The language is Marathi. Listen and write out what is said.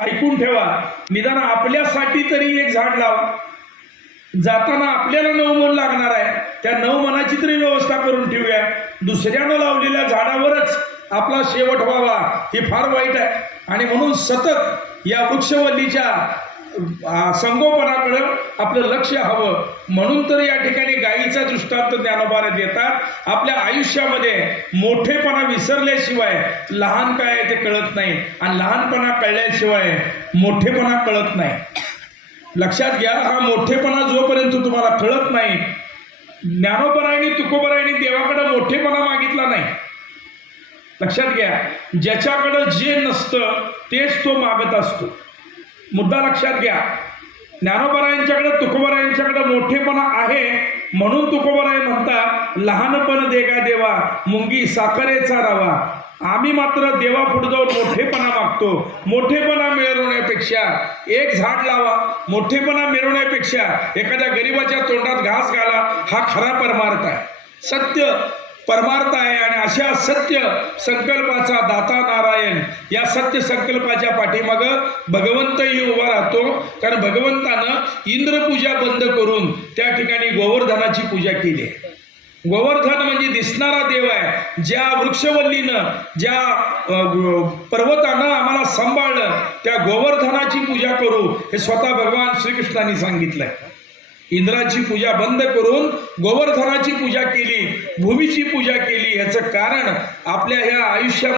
ऐकून ठेवा. निदान आपल्यासाठी तरी एक झाड लावा. जाताना आपल्याला नऊ मन लागणार आहे. त्या नऊ मनाची तरी व्यवस्था करून ठेवूया. दुसऱ्यानं लावलेल्या झाडावरच आपला शेवट व्हावा. हे फार वाईट आहे. आणि म्हणून सतत या वृक्षवल्लीच्या संगोपनाकडं आपलं लक्ष हवं. म्हणून तर या ठिकाणी गायीचा दृष्टांत ज्ञानोबाने देतात. आपल्या आयुष्यामध्ये मोठेपणा विसरल्याशिवाय लहान काय आहे ते कळत नाही. आणि लहानपणा कळल्याशिवाय मोठेपणा कळत नाही. लक्षात घ्या हा मोठेपणा जोपर्यंत तुम्हाला कळत नाही ज्ञानोपरायणी तुकोबरायणी देवाकडे मोठेपणा मागितला नाही. लक्षात घ्या ज्याच्याकडं जे नसतं तेच तो मागत असतो. मुद्दा लक्षात घ्या. ज्ञानोबरायांच्याकडे तुकोबरायांच्याकडे मोठेपणा आहे. म्हणून तुकोबराय म्हणतात लहानपण देगा देवा मुंगी साखरेचा रवा. आम्ही मात्र देवा पुढे जाऊन मोठेपणा मागतो. मोठेपणा मिळवण्यापेक्षा एक झाड लावा. मोठेपणा मिळवण्यापेक्षा एखाद्या गरिबाच्या तोंडात घास घाला. हा खरा परमार्थ आहे. सत्य परमार्थ आहे आणि अशा सत्य संकल्पाचा दाता नारायण या सत्य संकल्पाच्या पाठीमाग भगवंतही उभा राहतो. कारण भगवंतानं इंद्रपूजा बंद करून त्या ठिकाणी गोवर्धनाची पूजा केली आहे. गोवर्धन म्हणजे दिसणारा देव आहे. ज्या वृक्षवल्लीनं ज्या पर्वतानं आम्हाला सांभाळलं त्या गोवर्धनाची पूजा करू हे स्वतः भगवान श्रीकृष्णाने सांगितलंय. इंद्राची पूजा बंद करून गोवर्धनाची पूजा केली भूमीची पूजा केली याचं कारण आपल्या ह्या आयुष्यात